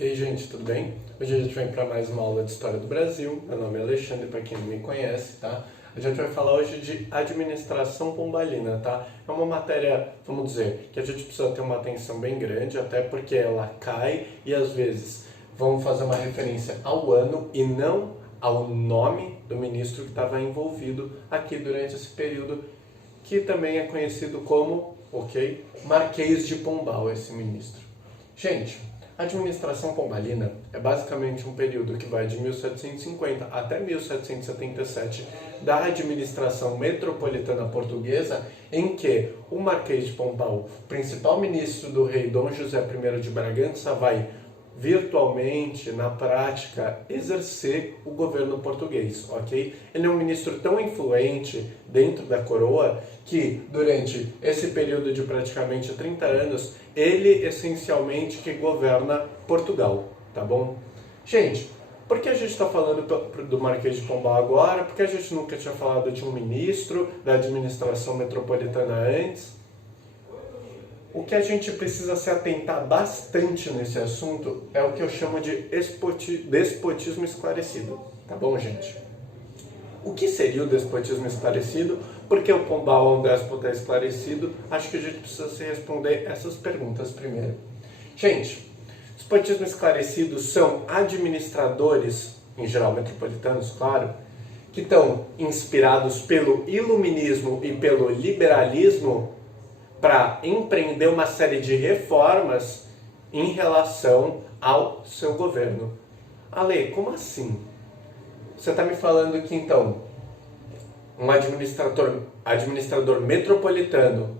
E aí, gente, tudo bem? Hoje a gente vem para mais uma aula de História do Brasil. Meu nome é Alexandre, para quem não me conhece, tá? A gente vai falar hoje de administração pombalina, tá? É uma matéria, vamos dizer, que a gente precisa ter uma atenção bem grande, até porque ela cai e às vezes vamos fazer uma referência ao ano e não ao nome do ministro que estava envolvido aqui durante esse período, que também é conhecido como, Marquês de Pombal, esse ministro. Gente, a administração pombalina é basicamente um período que vai de 1750 até 1777 da administração metropolitana portuguesa, em que o Marquês de Pombal, principal ministro do rei Dom José I de Bragança, vai virtualmente, na prática, exercer o governo português, ok? Ele é um ministro tão influente dentro da coroa que, durante esse período de praticamente 30 anos, ele essencialmente que governa Portugal, tá bom? Gente, por que a gente está falando do Marquês de Pombal agora? Porque a gente nunca tinha falado de um ministro da administração metropolitana antes? O que a gente precisa se atentar bastante nesse assunto é o que eu chamo de despotismo esclarecido, tá bom, gente? O que seria o despotismo esclarecido? Porque o Pombal é um déspota esclarecido, acho que a gente precisa se responder essas perguntas primeiro. Gente, despotismo esclarecido são administradores, em geral metropolitanos, claro, que estão inspirados pelo iluminismo e pelo liberalismo para empreender uma série de reformas em relação ao seu governo. Ale, como assim? Você está me falando que, então, um administrador metropolitano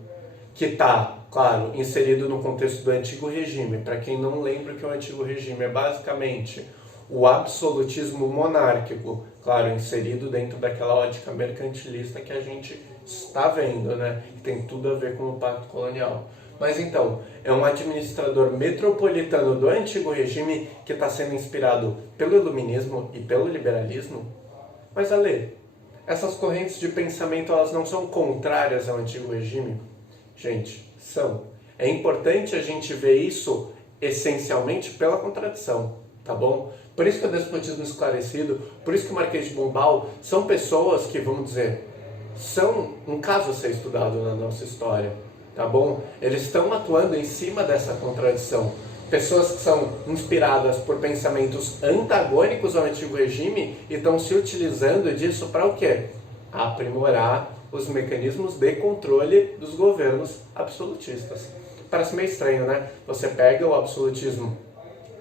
que está, claro, inserido no contexto do Antigo Regime. Para quem não lembra que o Antigo Regime é basicamente o absolutismo monárquico, claro, inserido dentro daquela ótica mercantilista que a gente está vendo, né? Que tem tudo a ver com o Pacto Colonial. Mas então, é um administrador metropolitano do Antigo Regime que está sendo inspirado pelo iluminismo e pelo liberalismo? Mas, Ale, essas correntes de pensamento, elas não são contrárias ao Antigo Regime? Gente, são. É importante a gente ver isso essencialmente pela contradição, tá bom? Por isso que o despotismo esclarecido, por isso que o Marquês de Pombal são pessoas que, vamos dizer, são um caso a ser estudado na nossa história, tá bom? Eles estão atuando em cima dessa contradição. Pessoas que são inspiradas por pensamentos antagônicos ao Antigo Regime e estão se utilizando disso para o quê? Aprimorar os mecanismos de controle dos governos absolutistas. Parece meio estranho, né? Você pega o absolutismo,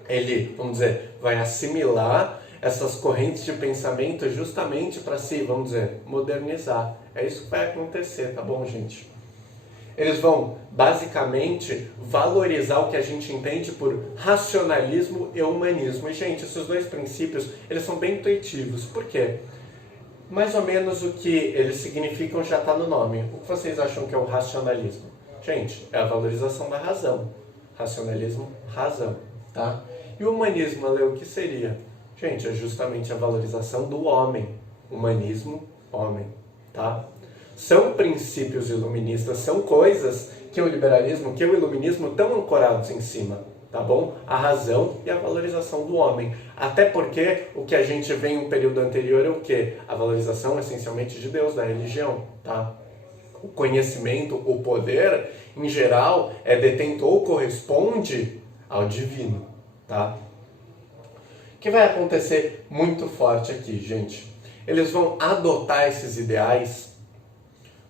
ele, vamos dizer, vai assimilar essas correntes de pensamento justamente para se, vamos dizer, modernizar. É isso que vai acontecer, tá bom, gente? Eles vão, basicamente, valorizar o que a gente entende por racionalismo e humanismo. E, gente, esses dois princípios, eles são bem intuitivos. Por quê? Mais ou menos o que eles significam já está no nome. O que vocês acham que é o racionalismo? Gente, é a valorização da razão. Racionalismo, razão, tá? E o humanismo, Ale, o que seria? Gente, é justamente a valorização do homem. Humanismo, homem, tá? São princípios iluministas, são coisas que o liberalismo, que o iluminismo estão ancorados em cima, tá bom? A razão e a valorização do homem. Até porque o que a gente vê em um período anterior é o quê? A valorização essencialmente de Deus, da religião, tá? O conhecimento, o poder, em geral, é detento ou corresponde ao divino, tá? O que vai acontecer muito forte aqui, gente? Eles vão adotar esses ideais,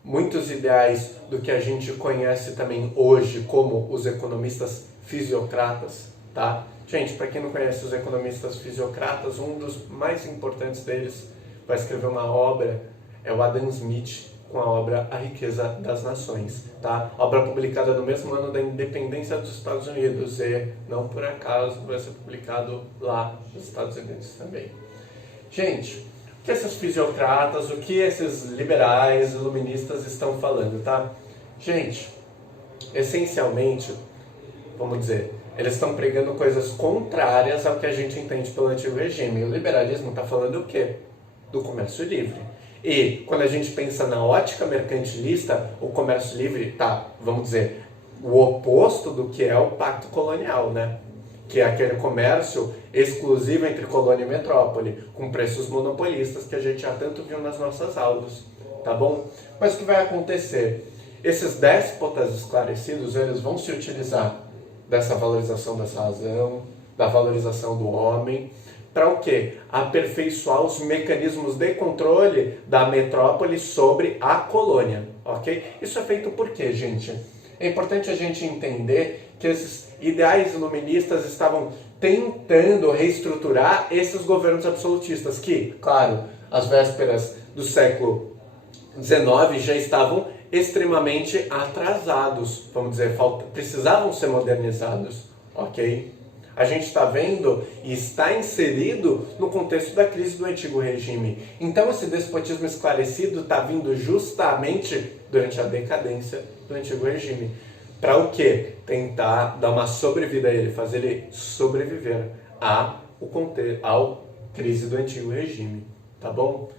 muitos ideais do que a gente conhece também hoje como os economistas fisiocratas, tá? Gente, para quem não conhece os economistas fisiocratas, um dos mais importantes deles vai escrever uma obra, é o Adam Smith, com a obra A Riqueza das Nações, tá? Obra publicada no mesmo ano da independência dos Estados Unidos e, não por acaso, vai ser publicado lá nos Estados Unidos também. Gente, o que esses fisiocratas, o que esses liberais, iluministas estão falando, tá? Gente, essencialmente, vamos dizer, eles estão pregando coisas contrárias ao que a gente entende pelo Antigo Regime. O liberalismo está falando o quê? Do comércio livre. E quando a gente pensa na ótica mercantilista, o comércio livre está, vamos dizer, o oposto do que é o pacto colonial, né? que é aquele comércio exclusivo entre colônia e metrópole, com preços monopolistas que a gente já tanto viu nas nossas aulas, tá bom? Mas o que vai acontecer? Esses déspotas esclarecidos, eles vão se utilizar dessa valorização dessa razão, da valorização do homem, para o quê? Aperfeiçoar os mecanismos de controle da metrópole sobre a colônia, ok? Isso é feito por quê, gente? É importante a gente entender que esses ideais iluministas estavam tentando reestruturar esses governos absolutistas que, claro, às vésperas do século XIX já estavam extremamente atrasados, vamos dizer, precisavam ser modernizados, ok? A gente está vendo e está inserido no contexto da crise do antigo regime. Então esse despotismo esclarecido está vindo justamente durante a decadência do antigo regime. Para o quê? Tentar dar uma sobrevida a ele, fazer ele sobreviver ao crise do antigo regime, tá bom?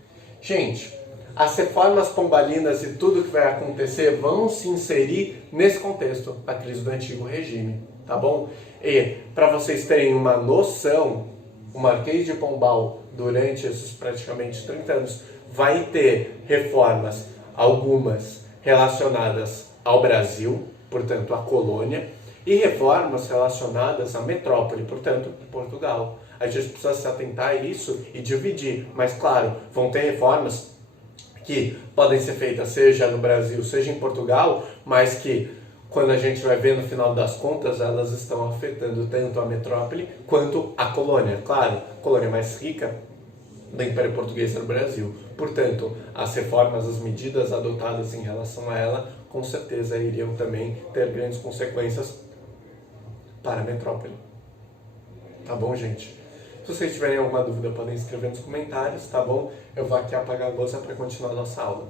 Gente, as reformas pombalinas e tudo que vai acontecer vão se inserir nesse contexto da crise do antigo regime, tá bom? E, para vocês terem uma noção, o Marquês de Pombal, durante esses praticamente 30 anos, vai ter reformas, algumas relacionadas ao Brasil, portanto, à colônia, e reformas relacionadas à metrópole, portanto, Portugal. A gente precisa se atentar a isso e dividir, mas, claro, vão ter reformas que podem ser feitas seja no Brasil, seja em Portugal, mas que, quando a gente vai ver no final das contas, elas estão afetando tanto a metrópole quanto a colônia. Claro, a colônia mais rica do Império Português no Brasil. Portanto, as reformas, as medidas adotadas em relação a ela, com certeza iriam também ter grandes consequências para a metrópole. Tá bom, gente? Se vocês tiverem alguma dúvida, podem escrever nos comentários, tá bom? Eu vou aqui apagar a louça para continuar a nossa aula.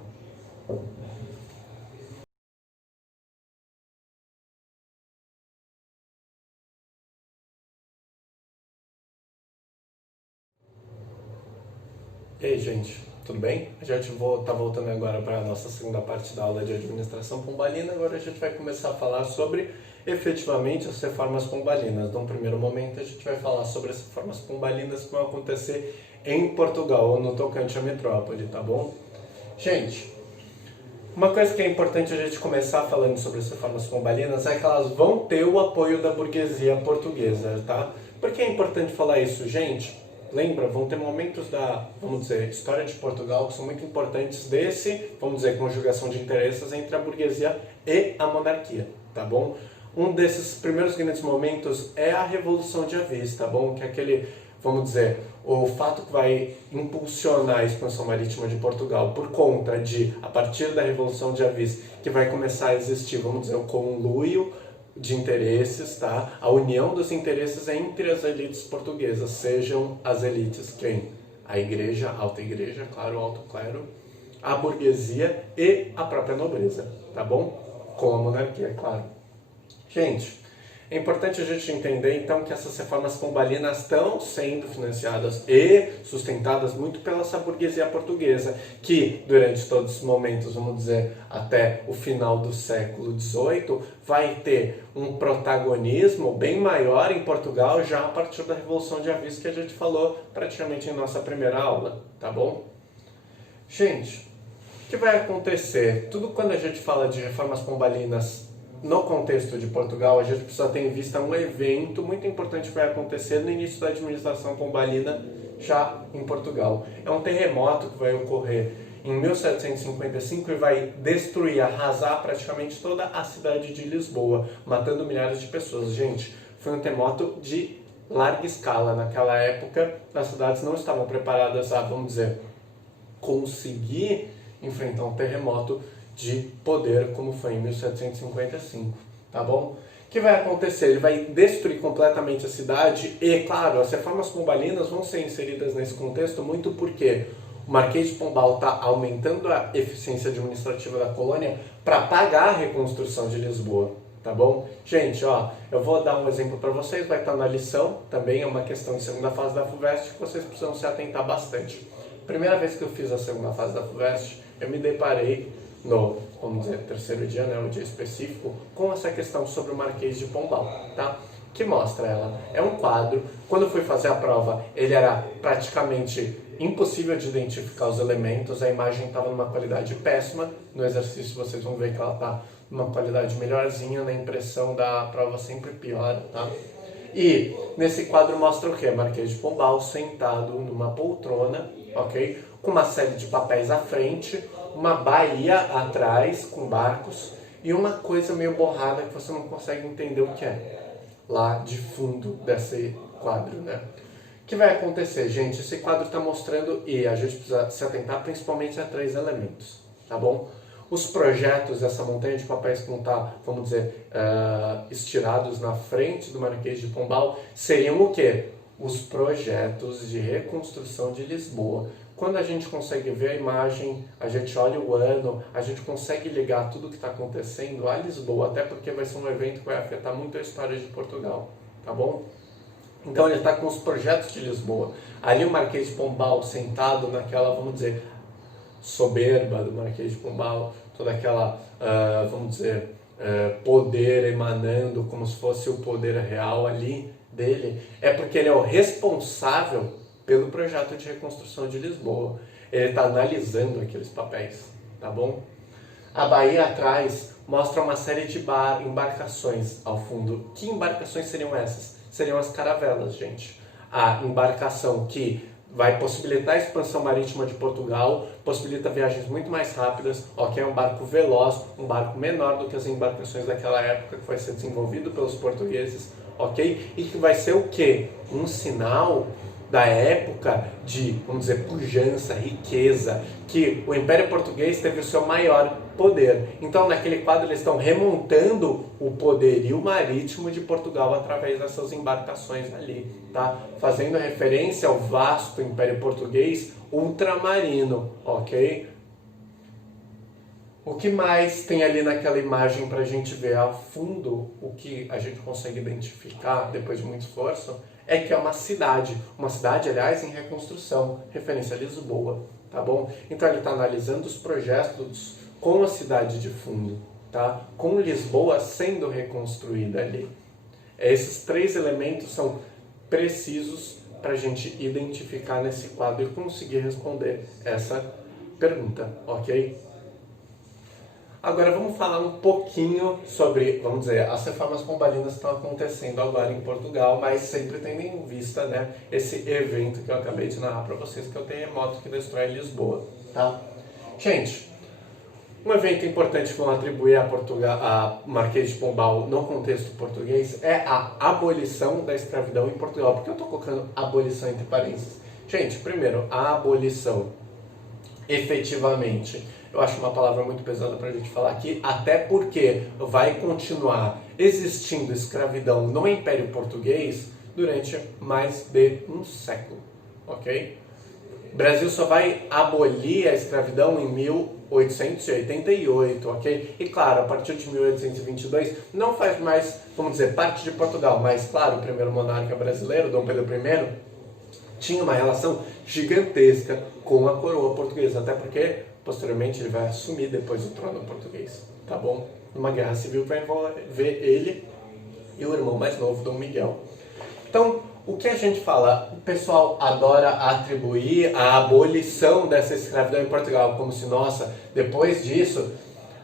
E aí, gente, tudo bem? A gente tá voltando agora para a nossa segunda parte da aula de administração pombalina. Agora a gente vai começar a falar sobre, efetivamente, as reformas pombalinas. Num primeiro momento, a gente vai falar sobre as reformas pombalinas que vão acontecer em Portugal, ou no tocante à metrópole, tá bom? Gente, uma coisa que é importante a gente começar falando sobre as reformas pombalinas é que elas vão ter o apoio da burguesia portuguesa, tá? Por que é importante falar isso, gente? Lembra, vão ter momentos da, vamos dizer, história de Portugal que são muito importantes desse, vamos dizer, conjugação de interesses entre a burguesia e a monarquia, tá bom? Um desses primeiros grandes momentos é a Revolução de Avis, tá bom? Que é aquele, vamos dizer, o fato que vai impulsionar a expansão marítima de Portugal por conta de, a partir da Revolução de Avis, que vai começar a existir, vamos dizer, o conluio de interesses, tá? A união dos interesses entre as elites portuguesas, sejam as elites quem? A igreja, a alta igreja, claro, o alto clero, a burguesia e a própria nobreza, tá bom? Com a monarquia, claro. Gente, é importante a gente entender então que essas reformas pombalinas estão sendo financiadas e sustentadas muito pela essa burguesia portuguesa, que durante todos os momentos, vamos dizer, até o final do século XVIII, vai ter um protagonismo bem maior em Portugal já a partir da Revolução de Avis que a gente falou praticamente em nossa primeira aula, tá bom? Gente, o que vai acontecer? Tudo quando a gente fala de reformas pombalinas no contexto de Portugal, a gente precisa ter em vista um evento muito importante que vai acontecer no início da administração pombalina já em Portugal. É um terremoto que vai ocorrer em 1755 e vai destruir, arrasar praticamente toda a cidade de Lisboa, matando milhares de pessoas. Gente, foi um terremoto de larga escala. Naquela época, as cidades não estavam preparadas a, vamos dizer, conseguir enfrentar um terremoto de poder, como foi em 1755, tá bom? O que vai acontecer? Ele vai destruir completamente a cidade e, claro, as reformas pombalinas vão ser inseridas nesse contexto muito porque o Marquês de Pombal está aumentando a eficiência administrativa da colônia para pagar a reconstrução de Lisboa, tá bom? Gente, ó, eu vou dar um exemplo para vocês, vai estar na lição, também é uma questão de segunda fase da FUVEST que vocês precisam se atentar bastante. Primeira vez que eu fiz a segunda fase da FUVEST, eu me deparei no, vamos dizer, terceiro dia, né, um dia específico, com essa questão sobre o Marquês de Pombal, tá? que mostra ela. É um quadro, quando eu fui fazer a prova, ele era praticamente impossível de identificar os elementos, a imagem estava numa qualidade péssima, no exercício vocês vão ver que ela está numa qualidade melhorzinha, na impressão da prova sempre piora, tá? E nesse quadro mostra o que? Marquês de Pombal sentado numa poltrona, ok? Com uma série de papéis à frente, uma baía atrás com barcos e uma coisa meio borrada que você não consegue entender o que é lá de fundo desse quadro, né? O que vai acontecer, gente? Esse quadro está mostrando, e a gente precisa se atentar principalmente a 3 elementos, tá bom? Os projetos dessa montanha de papéis que não está, vamos dizer, estirados na frente do Marquês de Pombal, seriam o quê? Os projetos de reconstrução de Lisboa. Quando a gente consegue ver a imagem, a gente olha o ano, a gente consegue ligar tudo o que está acontecendo a Lisboa, até porque vai ser um evento que vai afetar muito a história de Portugal, tá bom? Então ele está com os projetos de Lisboa. Ali o Marquês de Pombal sentado naquela, vamos dizer, soberba do Marquês de Pombal, toda aquela, vamos dizer, poder emanando como se fosse o poder real ali dele, é porque ele é o responsável pelo projeto de reconstrução de Lisboa. Ele está analisando aqueles papéis, tá bom? A baía atrás mostra uma série de embarcações ao fundo. Que embarcações seriam essas? Seriam as caravelas, gente. A embarcação que vai possibilitar a expansão marítima de Portugal, possibilita viagens muito mais rápidas, ok? É um barco veloz, um barco menor do que as embarcações daquela época, que vai ser desenvolvido pelos portugueses, ok? E que vai ser o quê? Um sinal da época de, vamos dizer, pujança, riqueza, que o Império Português teve o seu maior poder. Então, naquele quadro, eles estão remontando o poderio marítimo de Portugal através dessas embarcações ali, tá? Fazendo referência ao vasto Império Português ultramarino, ok? O que mais tem ali naquela imagem para a gente ver a fundo, o que a gente consegue identificar depois de muito esforço, é que é uma cidade, aliás, em reconstrução, referência a Lisboa, tá bom? Então ele está analisando os projetos com a cidade de fundo, tá? Com Lisboa sendo reconstruída ali. Esses 3 elementos são precisos para a gente identificar nesse quadro e conseguir responder essa pergunta, ok? Agora vamos falar um pouquinho sobre, vamos dizer, as reformas pombalinas que estão acontecendo agora em Portugal, mas sempre tendo em vista, né, esse evento que eu acabei de narrar para vocês, que é o terremoto que destrói Lisboa, tá? Gente, um evento importante que vão atribuir a Marquês de Pombal no contexto português é a abolição da escravidão em Portugal. Por que eu estou colocando abolição entre parênteses? Gente, primeiro, a abolição, efetivamente, eu acho uma palavra muito pesada para a gente falar aqui, até porque vai continuar existindo escravidão no Império Português durante mais de um século, ok? O Brasil só vai abolir a escravidão em 1888, ok? E claro, a partir de 1822 não faz mais, vamos dizer, parte de Portugal, mas claro, o primeiro monarca brasileiro, Dom Pedro I, tinha uma relação gigantesca com a coroa portuguesa, até porque posteriormente ele vai assumir depois o trono português, tá bom? Numa guerra civil que vai envolver ele e o irmão mais novo, Dom Miguel. Então, o que a gente fala? O pessoal adora atribuir a abolição dessa escravidão em Portugal, como se, nossa, depois disso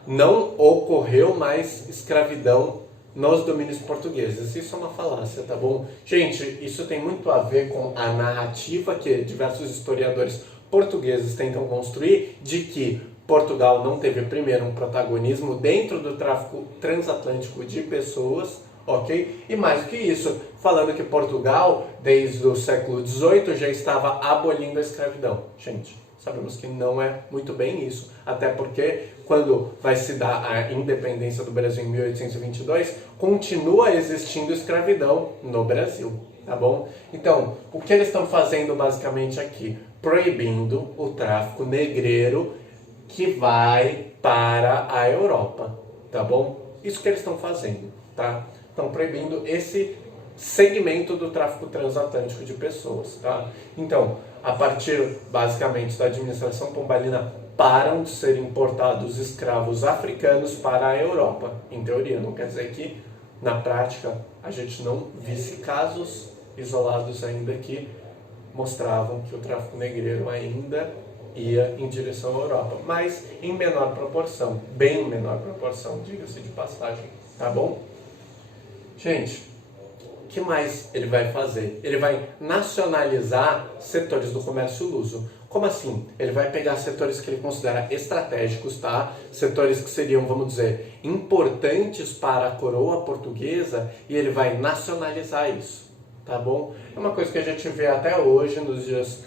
não ocorreu mais escravidão nos domínios portugueses. Isso é uma falácia, tá bom? Gente, isso tem muito a ver com a narrativa que diversos historiadores portugueses tentam construir de que Portugal não teve primeiro um protagonismo dentro do tráfico transatlântico de pessoas, ok? E mais do que isso, falando que Portugal, desde o século XVIII, já estava abolindo a escravidão. Gente, sabemos que não é muito bem isso, até porque quando vai se dar a independência do Brasil em 1822, continua existindo escravidão no Brasil, tá bom? Então, o que eles estão fazendo basicamente aqui? Proibindo o tráfico negreiro que vai para a Europa, tá bom? Isso que eles estão fazendo, tá? Estão proibindo esse segmento do tráfico transatlântico de pessoas, tá? Então, a partir, basicamente, da administração pombalina, param de ser importados escravos africanos para a Europa. Em teoria, não quer dizer que na prática, a gente não visse casos isolados ainda que mostravam que o tráfico negreiro ainda ia em direção à Europa, mas em menor proporção, bem menor proporção, diga-se de passagem, tá bom? Gente, o que mais ele vai fazer? Ele vai nacionalizar setores do comércio luso. Como assim? Ele vai pegar setores que ele considera estratégicos, tá? Setores que seriam, vamos dizer, importantes para a coroa portuguesa e ele vai nacionalizar isso, tá bom? É uma coisa que a gente vê até hoje nos dias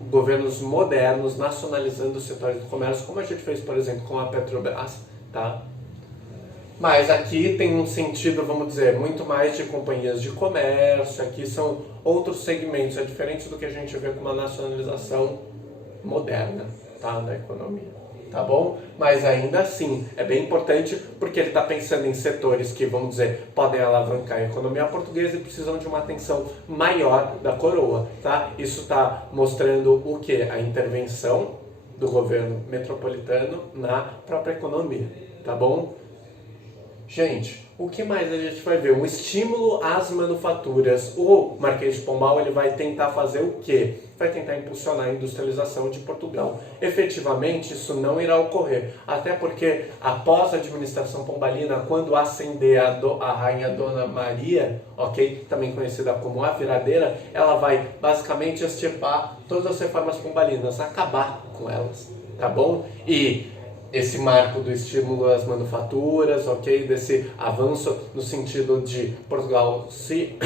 governos modernos nacionalizando os setores do comércio, como a gente fez, por exemplo, com a Petrobras, tá? Mas aqui tem um sentido, vamos dizer, muito mais de companhias de comércio, aqui são outros segmentos, é diferente do que a gente vê com uma nacionalização moderna, tá, da economia, tá bom? Mas ainda assim, é bem importante porque ele está pensando em setores que, vamos dizer, podem alavancar a economia portuguesa e precisam de uma atenção maior da coroa, tá? Isso está mostrando o quê? A intervenção do governo metropolitano na própria economia, tá bom? Gente, o que mais a gente vai ver? Um estímulo às manufaturas. O Marquês de Pombal ele vai tentar fazer o quê? Vai tentar impulsionar a industrialização de Portugal. Efetivamente, isso não irá ocorrer. Até porque, após a administração pombalina, quando ascender a Rainha Dona Maria, ok? Também conhecida como a Viradeira, ela vai basicamente extirpar todas as reformas pombalinas, acabar com elas, tá bom? E esse marco do estímulo às manufaturas, ok? Desse avanço no sentido de Portugal se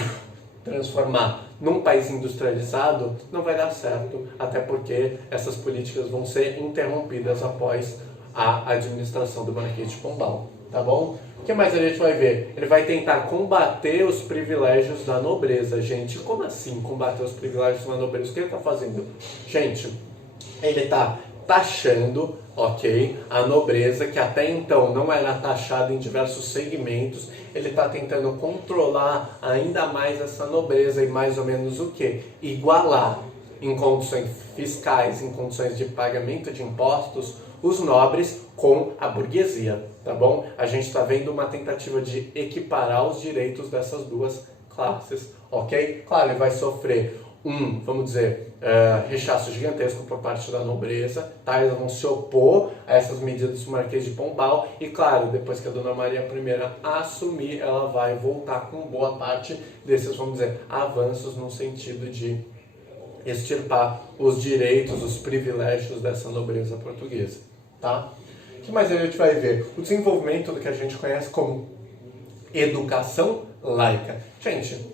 transformar num país industrializado, não vai dar certo, até porque essas políticas vão ser interrompidas após a administração do Marquês de Pombal, tá bom? O que mais a gente vai ver? Ele vai tentar combater os privilégios da nobreza. Gente, como assim combater os privilégios da nobreza? O que ele está fazendo? Gente, ele está taxando, ok, a nobreza, que até então não era taxada em diversos segmentos. Ele está tentando controlar ainda mais essa nobreza e mais ou menos o que? Igualar em condições fiscais, em condições de pagamento de impostos, os nobres com a burguesia, tá bom? A gente está vendo uma tentativa de equiparar os direitos dessas duas classes, ok? Claro, ele vai sofrer vamos dizer, rechaço gigantesco por parte da nobreza, tá? Eles vão se opor a essas medidas do Marquês de Pombal e, claro, depois que a Dona Maria I assumir, ela vai voltar com boa parte desses, vamos dizer, avanços no sentido de extirpar os direitos, os privilégios dessa nobreza portuguesa, tá? O que mais a gente vai ver? O desenvolvimento do que a gente conhece como educação laica. Gente,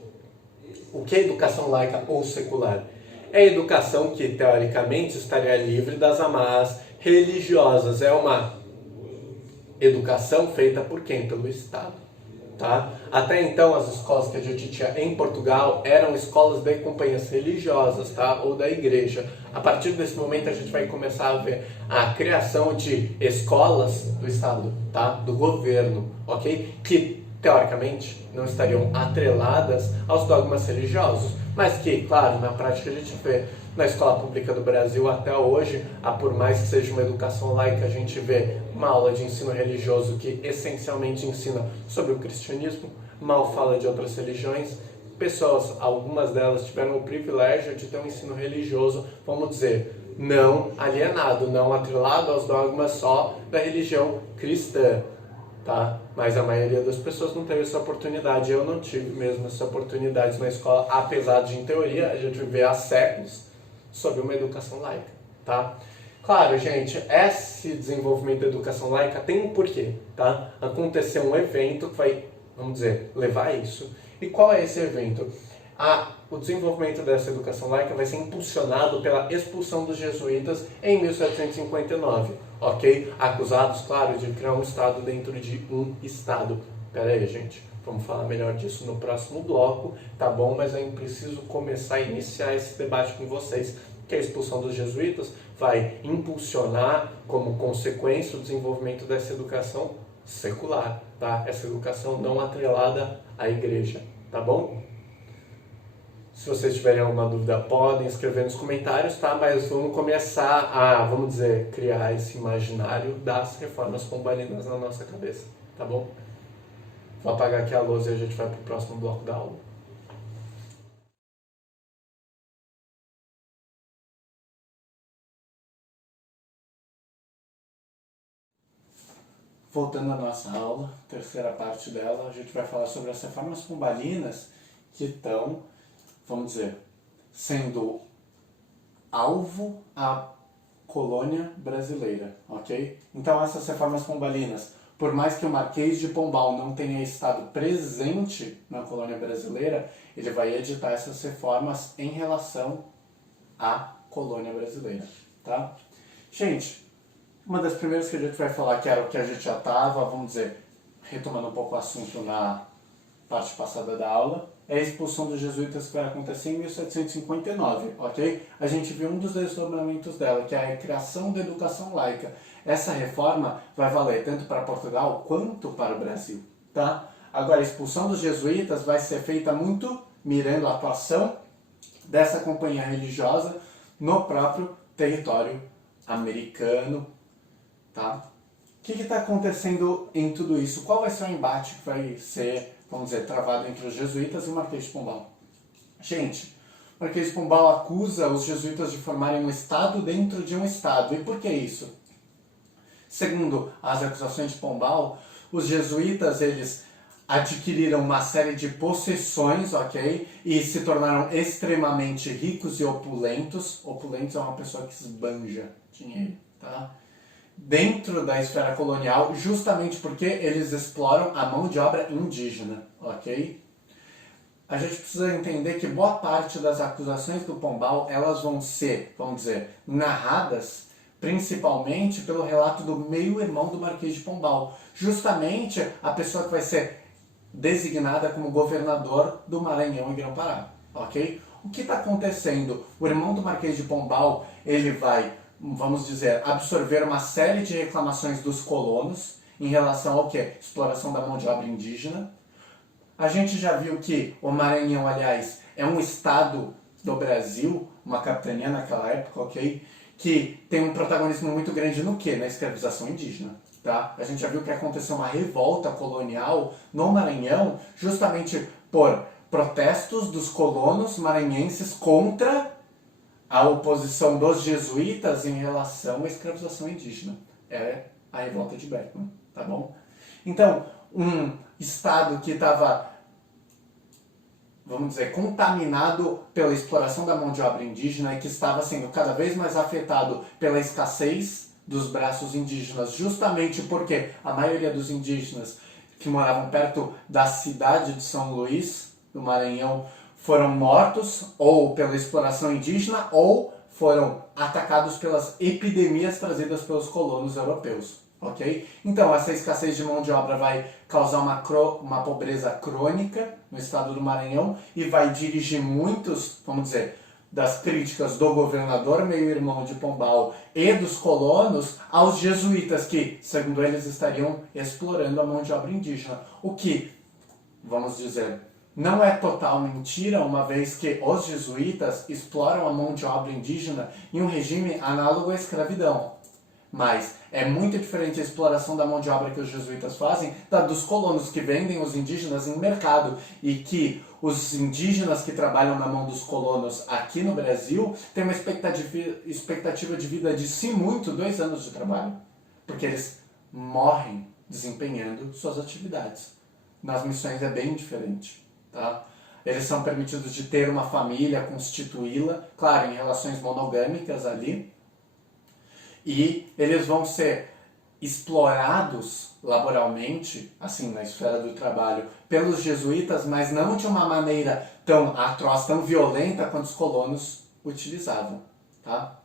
o que é educação laica ou secular? É a educação que, teoricamente, estaria livre das amarras religiosas. É uma educação feita por quem? Pelo Estado, tá? Até então, as escolas que a gente tinha em Portugal eram escolas de companhias religiosas, tá? Ou da igreja. A partir desse momento, a gente vai começar a ver a criação de escolas do Estado, tá? Do governo, ok? Que teoricamente, não estariam atreladas aos dogmas religiosos, mas que, claro, na prática a gente vê na escola pública do Brasil até hoje, por mais que seja uma educação laica, a gente vê uma aula de ensino religioso que essencialmente ensina sobre o cristianismo, mal fala de outras religiões. Pessoas, algumas delas tiveram o privilégio de ter um ensino religioso, vamos dizer, não alienado, não atrelado aos dogmas só da religião cristã. Tá? Mas a maioria das pessoas não teve essa oportunidade. Eu não tive mesmo essa oportunidade na escola, apesar de, em teoria, a gente viver há séculos sobre uma educação laica, tá? Claro, gente, esse desenvolvimento da educação laica tem um porquê, tá? Aconteceu um evento que vai, vamos dizer, levar a isso. E qual é esse evento? O desenvolvimento dessa educação laica vai ser impulsionado pela expulsão dos jesuítas em 1759, ok? Acusados, claro, de criar um Estado dentro de um Estado. Pera aí, gente, vamos falar melhor disso no próximo bloco, tá bom? Mas eu preciso começar a iniciar esse debate com vocês, que a expulsão dos jesuítas vai impulsionar, como consequência, o desenvolvimento dessa educação secular, tá? Essa educação não atrelada à igreja, tá bom? Se vocês tiverem alguma dúvida, podem escrever nos comentários, tá? Mas vamos começar a, vamos dizer, criar esse imaginário das reformas pombalinas na nossa cabeça, tá bom? Vou apagar aqui a luz e a gente vai para o próximo bloco da aula. Voltando à nossa aula, terceira parte dela, a gente vai falar sobre as reformas pombalinas que estão, vamos dizer, sendo alvo à colônia brasileira, ok? Então essas reformas pombalinas, por mais que o Marquês de Pombal não tenha estado presente na colônia brasileira, ele vai editar essas reformas em relação à colônia brasileira, tá? Gente, uma das primeiras que a gente vai falar, que era o que a gente já estava, vamos dizer, retomando um pouco o assunto na parte passada da aula, é a expulsão dos jesuítas que vai acontecer em 1759, ok? A gente viu um dos desdobramentos dela, que é a criação da educação laica. Essa reforma vai valer tanto para Portugal quanto para o Brasil, tá? Agora, a expulsão dos jesuítas vai ser feita muito mirando a atuação dessa companhia religiosa no próprio território americano, tá? O que está acontecendo em tudo isso? Qual vai ser o embate que vai ser, vamos dizer, travado entre os jesuítas e o Marquês de Pombal? Gente, o Marquês de Pombal acusa os jesuítas de formarem um Estado dentro de um Estado. E por que isso? Segundo as acusações de Pombal, os jesuítas, eles adquiriram uma série de possessões, ok? E se tornaram extremamente ricos e opulentos. Opulentos é uma pessoa que esbanja dinheiro, tá? Dentro da esfera colonial, justamente porque eles exploram a mão de obra indígena, ok? A gente precisa entender que boa parte das acusações do Pombal, elas vão ser, vamos dizer, narradas principalmente pelo relato do meio-irmão do Marquês de Pombal, justamente a pessoa que vai ser designada como governador do Maranhão e Grão-Pará, ok? O que está acontecendo? O irmão do Marquês de Pombal, ele vai, vamos dizer, absorver uma série de reclamações dos colonos em relação ao quê? Exploração da mão de obra indígena. A gente já viu que o Maranhão, aliás, é um estado do Brasil, uma capitania naquela época, ok? Que tem um protagonismo muito grande no quê? Na escravização indígena. Tá? A gente já viu que aconteceu uma revolta colonial no Maranhão justamente por protestos dos colonos maranhenses contra a oposição dos jesuítas em relação à escravização indígena. É a revolta de Beckman, tá bom? Então, um estado que estava, vamos dizer, contaminado pela exploração da mão de obra indígena e que estava sendo cada vez mais afetado pela escassez dos braços indígenas, justamente porque a maioria dos indígenas que moravam perto da cidade de São Luís, no Maranhão, foram mortos ou pela exploração indígena ou foram atacados pelas epidemias trazidas pelos colonos europeus, ok? Então, essa escassez de mão de obra vai causar uma pobreza crônica no estado do Maranhão e vai dirigir muitos, vamos dizer, das críticas do governador meio-irmão de Pombal e dos colonos aos jesuítas que, segundo eles, estariam explorando a mão de obra indígena. O que, vamos dizer, não é total mentira, uma vez que os jesuítas exploram a mão de obra indígena em um regime análogo à escravidão. Mas é muito diferente a exploração da mão de obra que os jesuítas fazem da dos colonos que vendem os indígenas em mercado e que os indígenas que trabalham na mão dos colonos aqui no Brasil têm uma expectativa de vida de, se muito, 2 anos de trabalho. Porque eles morrem desempenhando suas atividades. Nas missões é bem diferente, tá? Eles são permitidos de ter uma família, constituí-la, claro, em relações monogâmicas ali, e eles vão ser explorados laboralmente, assim, na esfera do trabalho, pelos jesuítas, mas não de uma maneira tão atroz, tão violenta quanto os colonos utilizavam, tá?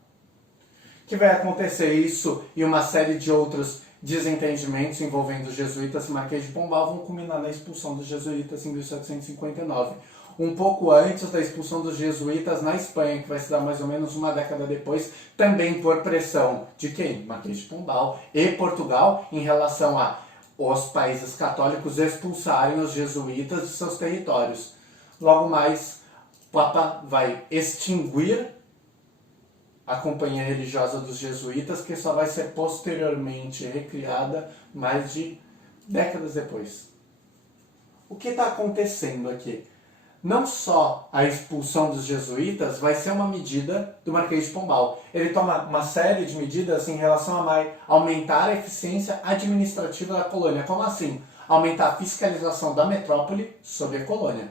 Que vai acontecer isso e uma série de outros desentendimentos envolvendo os jesuítas e Marquês de Pombal vão culminar na expulsão dos jesuítas em 1759. Um pouco antes da expulsão dos jesuítas na Espanha, que vai se dar mais ou menos uma década depois, também por pressão de quem? Marquês de Pombal e Portugal em relação a os países católicos expulsarem os jesuítas de seus territórios. Logo mais, o Papa vai extinguir a companhia religiosa dos jesuítas, que só vai ser posteriormente recriada mais de décadas depois. o que está acontecendo aqui? Não só a expulsão dos jesuítas vai ser uma medida do Marquês de Pombal. Ele toma uma série de medidas em relação a aumentar a eficiência administrativa da colônia. Como assim? Aumentar a fiscalização da metrópole sobre a colônia.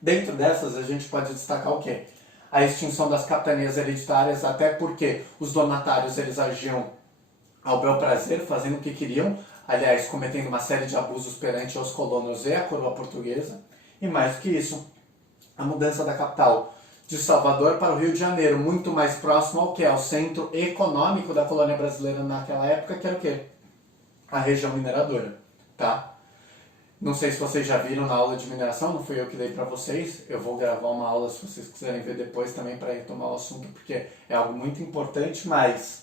Dentro dessas, a gente pode destacar o quê? A extinção das capitanias hereditárias, até porque os donatários eles agiam ao bel prazer, fazendo o que queriam, aliás, cometendo uma série de abusos perante os colonos e a coroa portuguesa. E mais do que isso, a mudança da capital de Salvador para o Rio de Janeiro, muito mais próximo ao que é o centro econômico da colônia brasileira naquela época, que era o quê? A região mineradora, tá? Não sei se vocês já viram na aula de mineração, não fui eu que dei para vocês. Eu vou gravar uma aula se vocês quiserem ver depois também para retomar o assunto, porque é algo muito importante, mas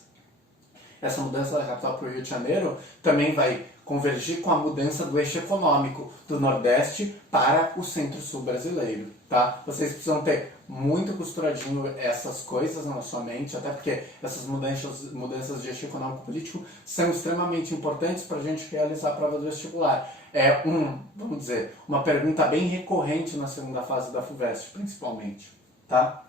essa mudança da capital para o Rio de Janeiro também vai convergir com a mudança do eixo econômico do Nordeste para o Centro-Sul brasileiro, tá? Vocês precisam ter muito costuradinho essas coisas na sua mente, até porque essas mudanças de eixo econômico-político são extremamente importantes para a gente realizar a prova do vestibular. É vamos dizer, uma pergunta bem recorrente na segunda fase da FUVEST, principalmente, tá?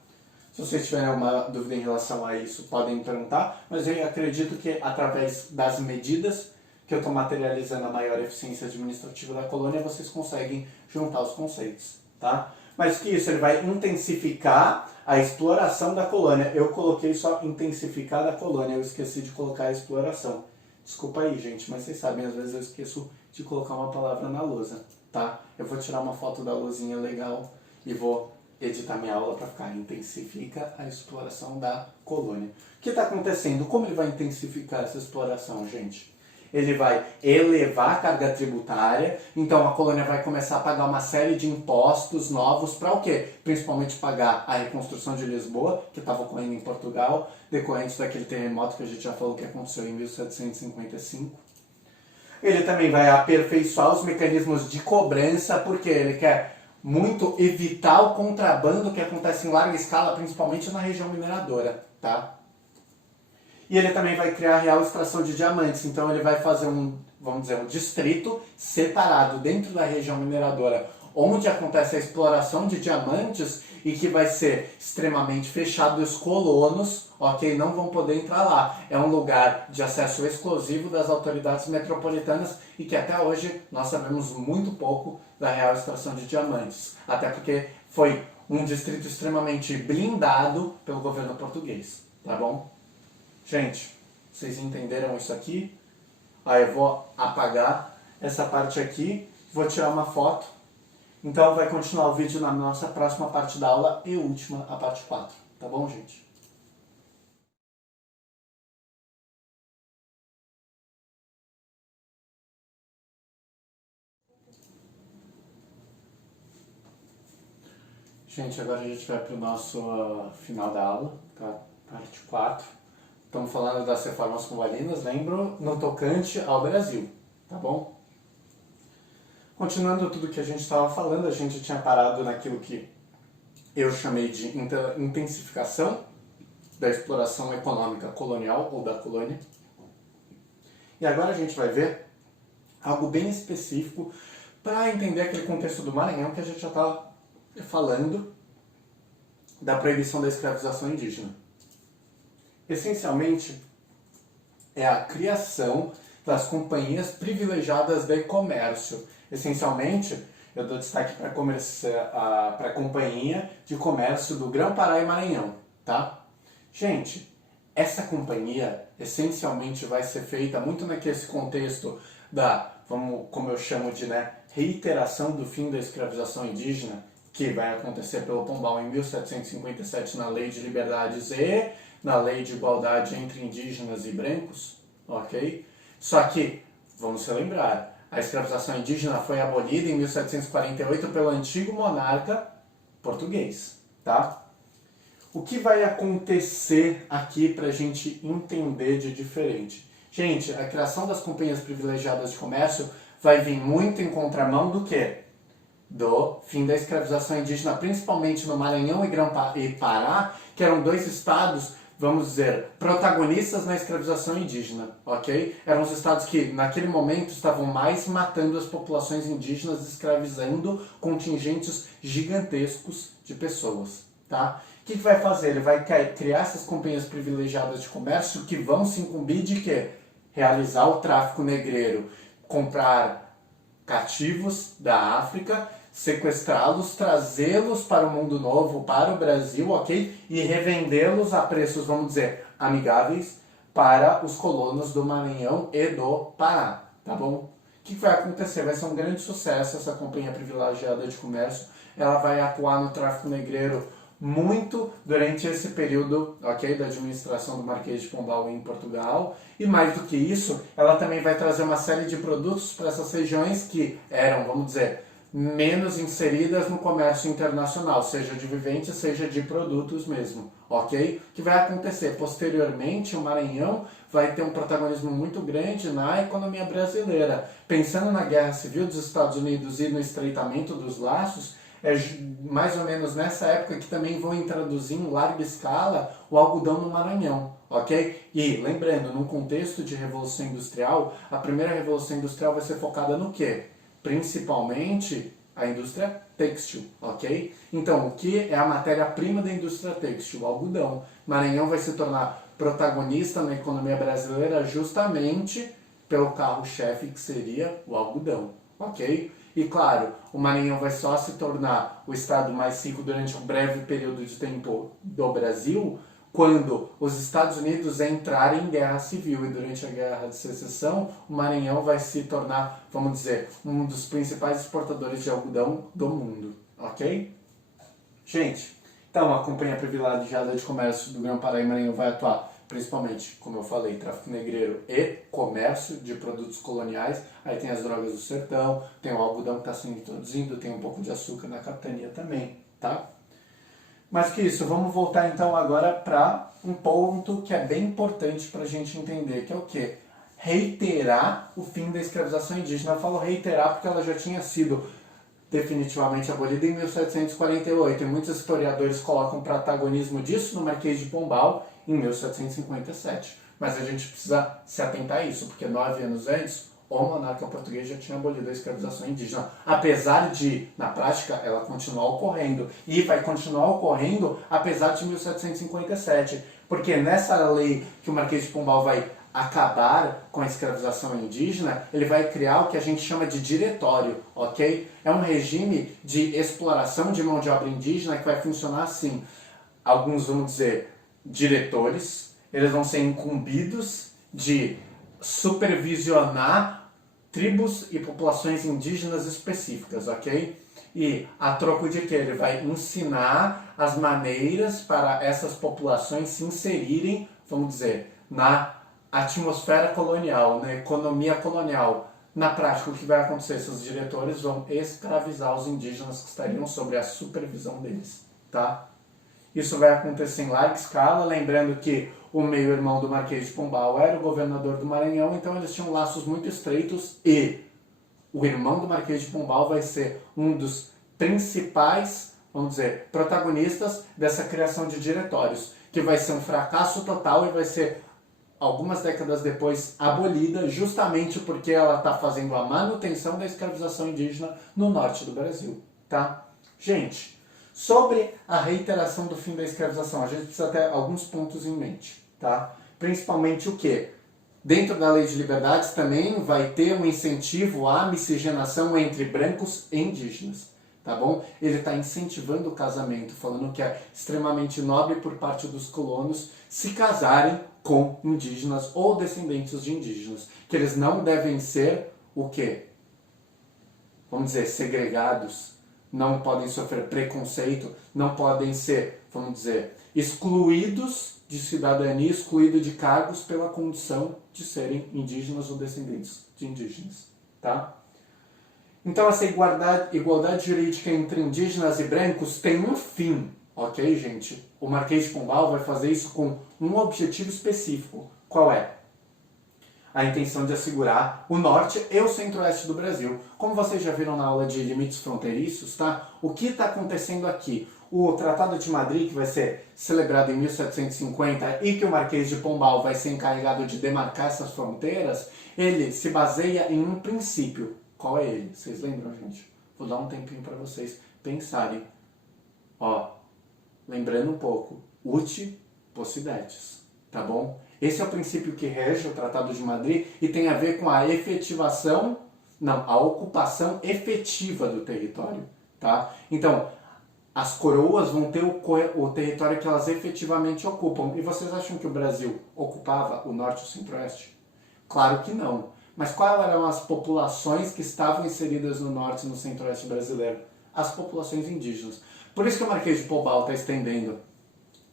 Se vocês tiverem alguma dúvida em relação a isso, podem me perguntar, mas eu acredito que através das medidas que eu estou materializando a maior eficiência administrativa da colônia, vocês conseguem juntar os conceitos, tá? Mas que isso, ele vai intensificar a exploração da colônia. Eu coloquei só intensificar da colônia, eu esqueci de colocar a exploração. Desculpa aí, gente, mas vocês sabem, às vezes eu esqueço de colocar uma palavra na lousa, tá? Eu vou tirar uma foto da luzinha legal e vou editar minha aula para ficar intensifica a exploração da colônia. O que está acontecendo? Como ele vai intensificar essa exploração, gente? Ele vai elevar a carga tributária, então a colônia vai começar a pagar uma série de impostos novos para o quê? Principalmente pagar a reconstrução de Lisboa, que estava ocorrendo em Portugal, decorrente daquele terremoto que a gente já falou que aconteceu em 1755. Ele também vai aperfeiçoar os mecanismos de cobrança, porque ele quer muito evitar o contrabando que acontece em larga escala, principalmente na região mineradora, tá? E ele também vai criar a real extração de diamantes, então ele vai fazer vamos dizer, um distrito separado dentro da região mineradora, onde acontece a exploração de diamantes e que vai ser extremamente fechado, e os colonos, ok, não vão poder entrar lá. É um lugar de acesso exclusivo das autoridades metropolitanas e que até hoje nós sabemos muito pouco da real extração de diamantes, até porque foi um distrito extremamente blindado pelo governo português, tá bom? Gente, vocês entenderam isso aqui? Aí eu vou apagar essa parte aqui, vou tirar uma foto. Então vai continuar o vídeo na nossa próxima parte da aula e última, a parte 4. Tá bom, gente? Gente, agora a gente vai para o nosso final da aula, tá? Parte 4. Estamos falando das reformas pombalinas, lembro, no tocante ao Brasil, tá bom? Continuando tudo que a gente estava falando, a gente tinha parado naquilo que eu chamei de intensificação da exploração econômica colonial ou da colônia. E agora a gente vai ver algo bem específico para entender aquele contexto do Maranhão que a gente já estava falando da proibição da escravização indígena. Essencialmente, é a criação das companhias privilegiadas de comércio. Essencialmente, eu dou destaque para a Companhia de Comércio do Grão-Pará e Maranhão, tá? Gente, essa companhia essencialmente vai ser feita muito naquele contexto da, como eu chamo de, reiteração do fim da escravização indígena, que vai acontecer pelo Pombal em 1757 na Lei de Liberdades e na Lei de Igualdade entre Indígenas e Brancos, ok? Só que, vamos se lembrar, a escravização indígena foi abolida em 1748 pelo antigo monarca português, tá? O que vai acontecer aqui para a gente entender de diferente? Gente, a criação das companhias privilegiadas de comércio vai vir muito em contramão do quê? Do fim da escravização indígena, principalmente no Maranhão e Pará, que eram dois estados vamos dizer, protagonistas na escravização indígena, ok? Eram os estados que, naquele momento, estavam mais matando as populações indígenas, escravizando contingentes gigantescos de pessoas, tá? O que vai fazer? Ele vai criar essas companhias privilegiadas de comércio que vão se incumbir de quê? Realizar o tráfico negreiro, comprar cativos da África, sequestrá-los, trazê-los para o mundo novo, para o Brasil, ok? E revendê-los a preços, vamos dizer, amigáveis para os colonos do Maranhão e do Pará, tá bom? O que vai acontecer? Vai ser um grande sucesso essa companhia privilegiada de comércio. Ela vai atuar no tráfico negreiro muito durante esse período, ok, da administração do Marquês de Pombal em Portugal. E mais do que isso, ela também vai trazer uma série de produtos para essas regiões que eram, vamos dizer, menos inseridas no comércio internacional, seja de viventes, seja de produtos mesmo, ok? O que vai acontecer? Posteriormente, o Maranhão vai ter um protagonismo muito grande na economia brasileira. Pensando na Guerra Civil dos Estados Unidos e no estreitamento dos laços, é mais ou menos nessa época que também vão introduzir em larga escala o algodão no Maranhão, ok? E lembrando, num contexto de Revolução Industrial, a primeira Revolução Industrial vai ser focada no quê? Principalmente a indústria têxtil, ok? Então, o que é a matéria-prima da indústria têxtil? O algodão. Maranhão vai se tornar protagonista na economia brasileira justamente pelo carro-chefe que seria o algodão, ok? E claro, o Maranhão vai só se tornar o estado mais rico durante um breve período de tempo do Brasil quando os Estados Unidos entrarem em guerra civil, e durante a Guerra de Secessão, o Maranhão vai se tornar, vamos dizer, um dos principais exportadores de algodão do mundo, ok? Gente, então a Companhia Privilegiada de Comércio do Grão-Pará e Maranhão vai atuar principalmente, como eu falei, tráfico negreiro e comércio de produtos coloniais. Aí tem as drogas do sertão, tem o algodão que está sendo introduzido, tem um pouco de açúcar na capitania também, tá? Mas que isso, vamos voltar então agora para um ponto que é bem importante para a gente entender, que é o quê? Reiterar o fim da escravização indígena. Eu falo reiterar porque ela já tinha sido definitivamente abolida em 1748, e muitos historiadores colocam o protagonismo disso no Marquês de Pombal em 1757. Mas a gente precisa se atentar a isso, porque 9 anos antes, o monarca português já tinha abolido a escravização indígena, apesar de, na prática, ela continuar ocorrendo. E vai continuar ocorrendo apesar de 1757, porque nessa lei que o Marquês de Pombal vai acabar com a escravização indígena, ele vai criar o que a gente chama de diretório, ok? É um regime de exploração de mão de obra indígena que vai funcionar assim. Alguns vão dizer diretores, eles vão ser incumbidos de supervisionar tribos e populações indígenas específicas, ok? E a troco de que ele vai ensinar as maneiras para essas populações se inserirem, vamos dizer, na atmosfera colonial, na economia colonial. Na prática, o que vai acontecer? Esses diretores vão escravizar os indígenas que estariam sob a supervisão deles, tá? Isso vai acontecer em larga escala, lembrando que o meio-irmão do Marquês de Pombal era o governador do Maranhão, então eles tinham laços muito estreitos, e o irmão do Marquês de Pombal vai ser um dos principais, vamos dizer, protagonistas dessa criação de diretórios, que vai ser um fracasso total e vai ser, algumas décadas depois, abolida, justamente porque ela está fazendo a manutenção da escravização indígena no norte do Brasil, tá? Gente, sobre a reiteração do fim da escravização, a gente precisa ter alguns pontos em mente, tá? Principalmente o quê? Dentro da Lei de Liberdades também vai ter um incentivo à miscigenação entre brancos e indígenas, tá bom? Ele está incentivando o casamento, falando que é extremamente nobre por parte dos colonos se casarem com indígenas ou descendentes de indígenas, que eles não devem ser o quê? Vamos dizer, segregados, não podem sofrer preconceito, não podem ser, vamos dizer, excluídos de cidadania, excluídos de cargos pela condição de serem indígenas ou descendentes de indígenas, tá? Então essa igualdade jurídica entre indígenas e brancos tem um fim, ok, gente? O Marquês de Pombal vai fazer isso com um objetivo específico. Qual é? a intenção de assegurar o norte e o centro-oeste do Brasil. Como vocês já viram na aula de limites fronteiriços, tá? O que está acontecendo aqui? O Tratado de Madrid, que vai ser celebrado em 1750 e que o Marquês de Pombal vai ser encarregado de demarcar essas fronteiras, ele se baseia em um princípio. Qual é ele? Vocês lembram, gente? Vou dar um tempinho para vocês pensarem. Ó, lembrando um pouco, uti possidetis, tá bom? Esse é o princípio que rege o Tratado de Madrid e tem a ver com a a ocupação efetiva do território, tá? Então, as coroas vão ter o território que elas efetivamente ocupam. E vocês acham que o Brasil ocupava o norte e o centro-oeste? Claro que não. Mas quais eram as populações que estavam inseridas no norte e no centro-oeste brasileiro? As populações indígenas. Por isso que o Marquês de Pombal está estendendo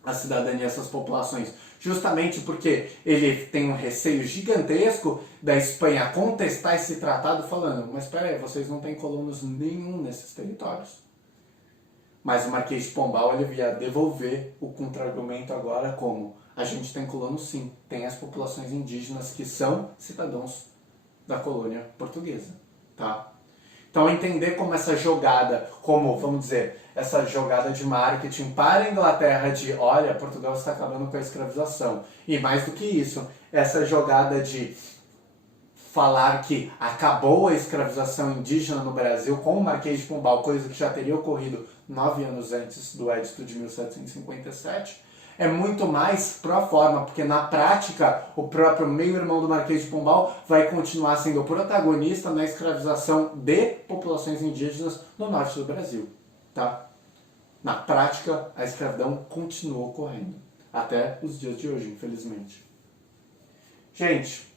a cidadania a essas populações. Justamente porque ele tem um receio gigantesco da Espanha contestar esse tratado falando, mas espera aí, vocês não têm colonos nenhum nesses territórios. Mas o Marquês de Pombal ele via devolver o contra-argumento agora como a gente tem colonos sim, tem as populações indígenas que são cidadãos da colônia portuguesa, tá? Então entender como essa jogada, como, vamos dizer, essa jogada de marketing para a Inglaterra de, olha, Portugal está acabando com a escravização. E mais do que isso, essa jogada de falar que acabou a escravização indígena no Brasil com o Marquês de Pombal, coisa que já teria ocorrido 9 anos antes do Edito de 1757, é muito mais pró forma, porque na prática o próprio meio-irmão do Marquês de Pombal vai continuar sendo o protagonista na escravização de populações indígenas no norte do Brasil, tá? Na prática, a escravidão continuou ocorrendo, até os dias de hoje, infelizmente. Gente,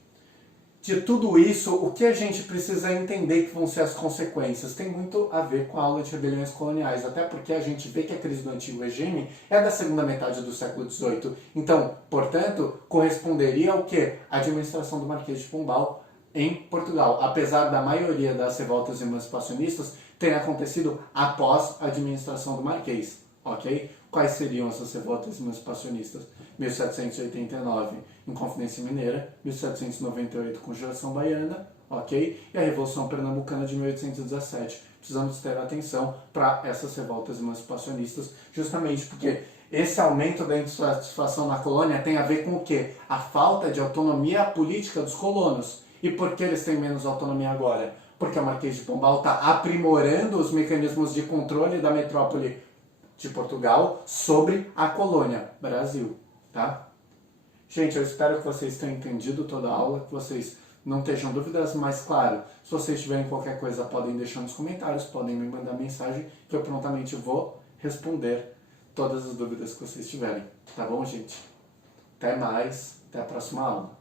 de tudo isso, o que a gente precisa entender que vão ser as consequências tem muito a ver com a aula de rebeliões coloniais, até porque a gente vê que a crise do antigo regime é da segunda metade do século XVIII. Então, portanto, corresponderia ao que? A administração do Marquês de Pombal em Portugal, apesar da maioria das revoltas emancipacionistas terem acontecido após a administração do Marquês, ok? Quais seriam essas revoltas emancipacionistas? 1789, Inconfidência Mineira, 1798, Conjuração Baiana, ok? E a Revolução Pernambucana de 1817. Precisamos ter atenção para essas revoltas emancipacionistas, justamente porque esse aumento da insatisfação na colônia tem a ver com o quê? A falta de autonomia política dos colonos. E por que eles têm menos autonomia agora? Porque o Marquês de Pombal está aprimorando os mecanismos de controle da metrópole de Portugal sobre a colônia Brasil, tá? Gente, eu espero que vocês tenham entendido toda a aula, que vocês não tenham dúvidas, mas claro, se vocês tiverem qualquer coisa, podem deixar nos comentários, podem me mandar mensagem, que eu prontamente vou responder todas as dúvidas que vocês tiverem, tá bom, gente? Até mais, até a próxima aula.